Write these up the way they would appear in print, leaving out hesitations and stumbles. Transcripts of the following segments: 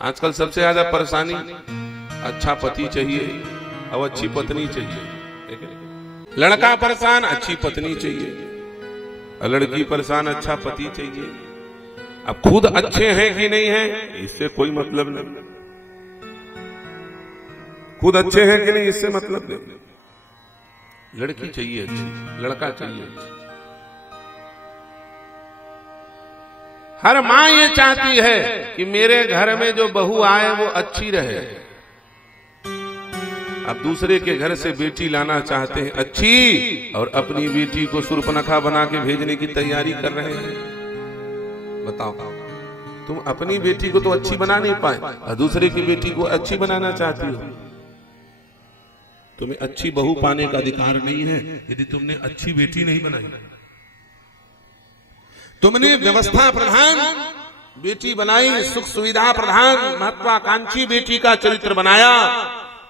आजकल सबसे ज्यादा परेशानी अच्छा पति चाहिए और अच्छी पत्नी चाहिए। लड़का परेशान अच्छी पत्नी चाहिए, लड़की परेशान अच्छा पति चाहिए। अब खुद अच्छे हैं कि नहीं है इससे कोई मतलब नहीं, खुद अच्छे हैं कि नहीं इससे मतलब नहीं। लड़की चाहिए अच्छी, लड़का चाहिए अच्छा। हर माँ ये चाहती है कि मेरे घर में जो बहू आए वो अच्छी रहे। अब दूसरे के घर से बेटी लाना चाहते हैं अच्छी, और अपनी बेटी को सुर्पनखा बना के भेजने की तैयारी कर रहे हैं। बताओ, तुम अपनी बेटी को तो अच्छी बना नहीं पाए और दूसरे की बेटी को अच्छी बनाना चाहती हो। तुम्हें अच्छी बहू पाने का अधिकार नहीं है यदि तुमने अच्छी बेटी नहीं बनाई। तुमने व्यवस्था प्रधान बेटी बनाई, सुख सुविधा प्रधान महत्वाकांक्षी बेटी का चरित्र बनाया,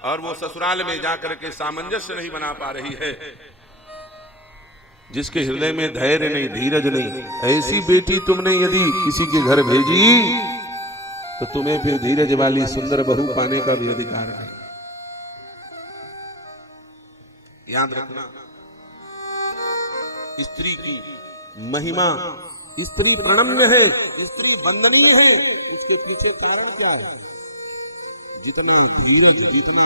और वो ससुराल में जाकर के सामंजस्य नहीं बना पा रही है। जिसके हृदय में धैर्य नहीं, धीरज नहीं, ऐसी बेटी तुमने यदि किसी के घर भेजी तो तुम्हें फिर धीरज वाली सुंदर बहू पाने का भी अधिकार नहीं। याद रखना, स्त्री की महिमा, स्त्री प्रणम्य है, स्त्री वंदनीय है। उसके पीछे कारण क्या है? जितना धीरज, जितना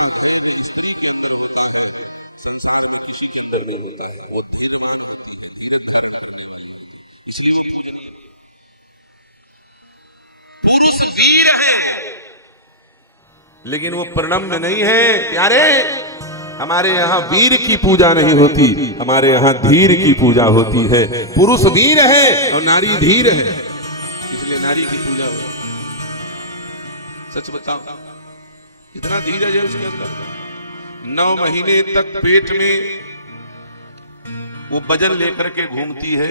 पुरुष वीर है लेकिन वो प्रणम्य नहीं है। प्यारे, हमारे यहाँ वीर की पूजा नहीं होती, हमारे यहाँ धीर की पूजा होती है। पुरुष वीर है और नारी धीर है, इसलिए नारी की पूजा हो। सच बताओ, कितना धीरज है उसके अंदर। 9 महीने तक पेट में वो वजन लेकर के घूमती है,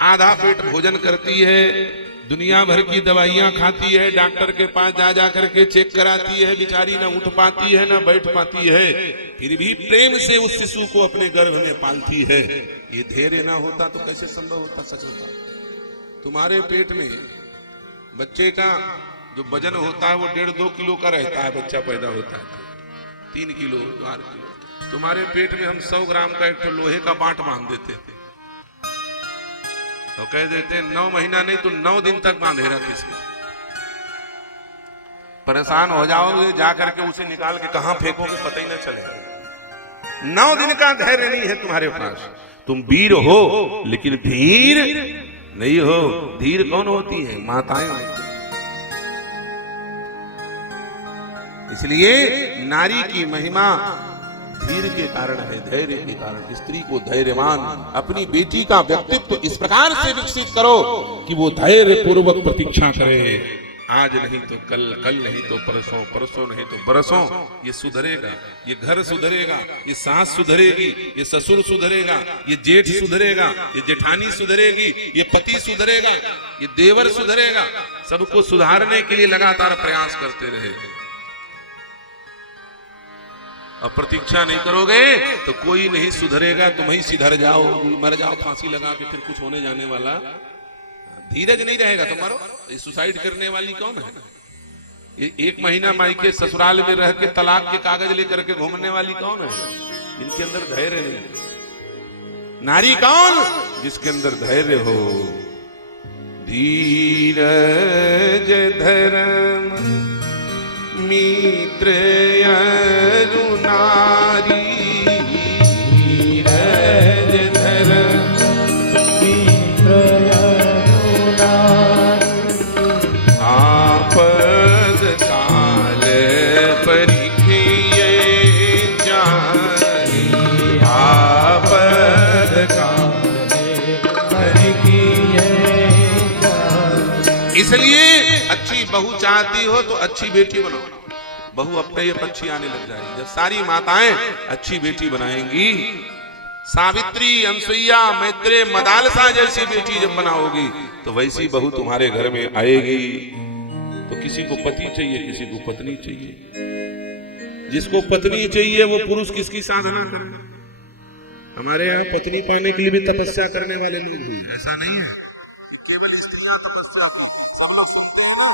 आधा पेट भोजन करती है, दुनिया भर की दवाइयां खाती है, डॉक्टर के पास जा जा करके चेक कराती है, बेचारी ना उठ पाती है ना बैठ पाती है, फिर भी प्रेम से उस शिशु को अपने गर्भ में पालती है। ये धैर्य ना होता तो कैसे संभव होता? सच होता। तुम्हारे पेट में बच्चे का जो वजन होता है वो 1.5-2 किलो का रहता है, बच्चा पैदा होता है 3 किलो 4 किलो। तुम्हारे पेट में हम 100 ग्राम का एक लोहे का बांट बांध देते थे, तो कह देते 9 महीना नहीं तो 9 दिन तक बांधे रख इसमें। परेशान हो जाओगे, जाकर के उसे निकाल के कहां फेंकोगे पता ही ना चलेगा। 9 दिन का धैर्य नहीं है तुम्हारे पास। तुम वीर हो लेकिन धीर नहीं हो। धीर कौन होती है? माताएं। इसलिए नारी की महिमा धीर के कारण है, धैर्य के कारण। स्त्री को धैर्यवान, अपनी बेटी का व्यक्तित्व इस प्रकार से विकसित करो कि वो धैर्य पूर्वक प्रतीक्षा करे। आज नहीं तो कल, कल नहीं तो परसों, परसों नहीं तो बरसों ये सुधरेगा, ये घर सुधरेगा, ये सास सुधरेगी, ये ससुर सुधरेगा, ये जेठ सुधरेगा, ये जेठानी सुधरेगी, ये पति सुधरेगा, ये देवर सुधरेगा। सबको सुधारने के लिए लगातार प्रयास करते रहे। और प्रतीक्षा नहीं करोगे तो कोई नहीं सुधरेगा, तुम ही सिधर जाओ, मर जाओ फांसी लगा के, फिर कुछ होने जाने वाला। धीरज नहीं रहेगा तो मरो। सुसाइड करने वाली कौन है? ये 1 महीना मायके ससुराल में रह के तलाक के कागज लेकर के घूमने वाली कौन है? इनके अंदर धैर्य नहीं। नारी कौन? जिसके अंदर धैर्य हो। धीरज धर्म मित्र नारी, धीरज धर्म मित्र आपद काल परिखिए जानी, आपद काल परिखिए जानी। इसलिए अच्छी बहू चाहती हो तो अच्छी बेटी बनाओ। बहू अपने ये पक्षी आने लग जाएगी जब सारी माताएं अच्छी बेटी बनाएंगी। सावित्री, अनसुईया, मैत्रेय, मदालसा जैसी बेटी जब बनाओगी तो वैसी बहू तुम्हारे घर में आएगी। तो किसी को पति चाहिए, किसी को पत्नी चाहिए। जिसको पत्नी चाहिए वो पुरुष किसकी साधना करे? हमारे यहाँ पत्नी पाने के लिए भी तपस्या करने वाले लोग हैं, ऐसा नहीं है केवल स्त्रियां तपस्या। सब लोग सुनते हो ना,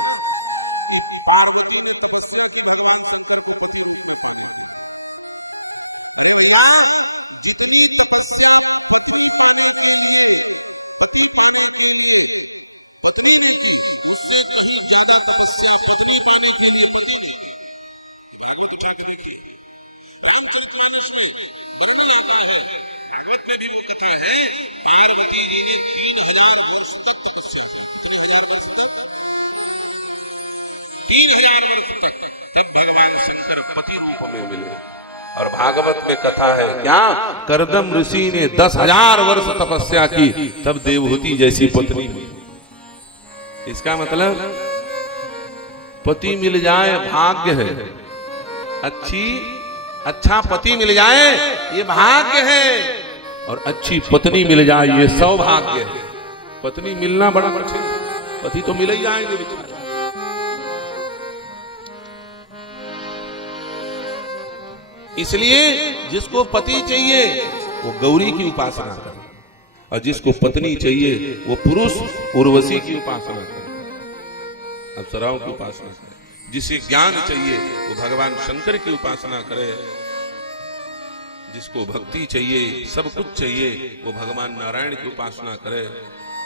कथा है, पार्वती जी ने 3000 वर्ष तक तपस्या की। 3000 वर्ष तक जब भगवान शंकर पति रूप में मिले। और भागवत में कथा है क्या, करदम ऋषि ने 10,000 वर्ष तपस्या की, तब देवहूति जैसी पत्नी मिली। इसका मतलब पति मिल जाए भाग्य है, अच्छा पति मिल जाए ये भाग्य है, और अच्छी पत्नी मिल जाए ये सौभाग्य है। पत्नी मिलना बड़ा कठिन, पति तो मिल ही जाएंगे बेचारे। इसलिए जिसको पति चाहिए वो गौरी की उपासना करे, और जिसको पत्नी चाहिए वो पुरुष उर्वशी की उपासना करे, अप्सराओं की उपासना करे। जिसे ज्ञान चाहिए वो भगवान शंकर की उपासना करे, जिसको भक्ति चाहिए, सब कुछ चाहिए, वो भगवान नारायण की उपासना करे।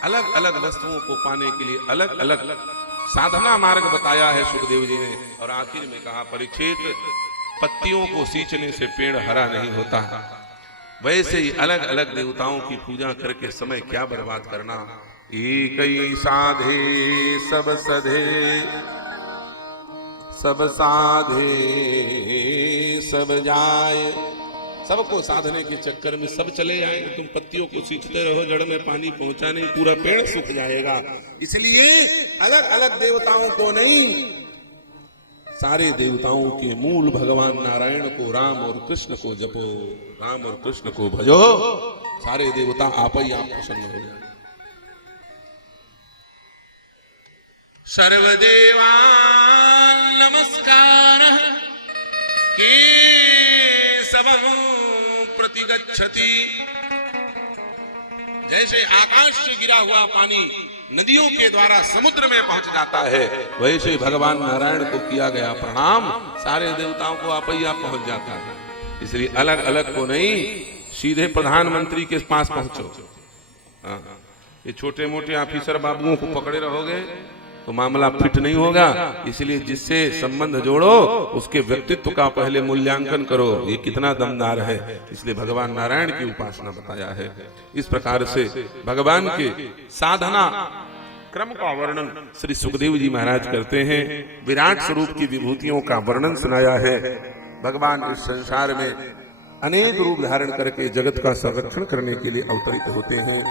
अलग अलग वस्तुओं को पाने के लिए अलग अलग साधना मार्ग बताया है सुखदेव जी ने। और आखिर में कहा, परीक्षित, पत्तियों को सींचने से पेड़ हरा नहीं होता, वैसे ही अलग अलग देवताओं की पूजा करके समय क्या बर्बाद करना। एक ही साधे सब सधे, सब साधे सब जाए। सबको साधने के चक्कर में सब चले जाएंगे, तुम पत्तियों को सींचते रहो, जड़ में पानी पहुंचा नहीं, पूरा पेड़ सूख जाएगा। इसलिए अलग अलग देवताओं को नहीं, सारे देवताओं के मूल भगवान नारायण को, राम और कृष्ण को जपो, राम और कृष्ण को भजो, सारे देवता आप ही आप प्रसन्न हो जाए। सर्वदेवान नमस्कार केशवं प्रतिगच्छति। जैसे आकाश से गिरा हुआ पानी नदियों के द्वारा समुद्र में पहुंच जाता है, वैसे भगवान नारायण को किया गया प्रणाम सारे देवताओं को आप ही आप पहुंच जाता है। इसलिए अलग अलग को नहीं, सीधे प्रधानमंत्री के पास पहुंचो। ये छोटे मोटे ऑफिसर बाबुओं को पकड़े रहोगे तो मामला फिट नहीं होगा। इसलिए जिससे संबंध जोड़ो उसके व्यक्तित्व का पहले मूल्यांकन करो, ये कितना दमदार है। इसलिए भगवान नारायण की उपासना बताया है। इस प्रकार से भगवान के साधना क्रम का वर्णन श्री सुखदेव जी महाराज करते हैं। विराट स्वरूप की विभूतियों का वर्णन सुनाया है। भगवान इस संसार में अनेक रूप धारण करके जगत का संरक्षण करने के लिए अवतरित होते हैं।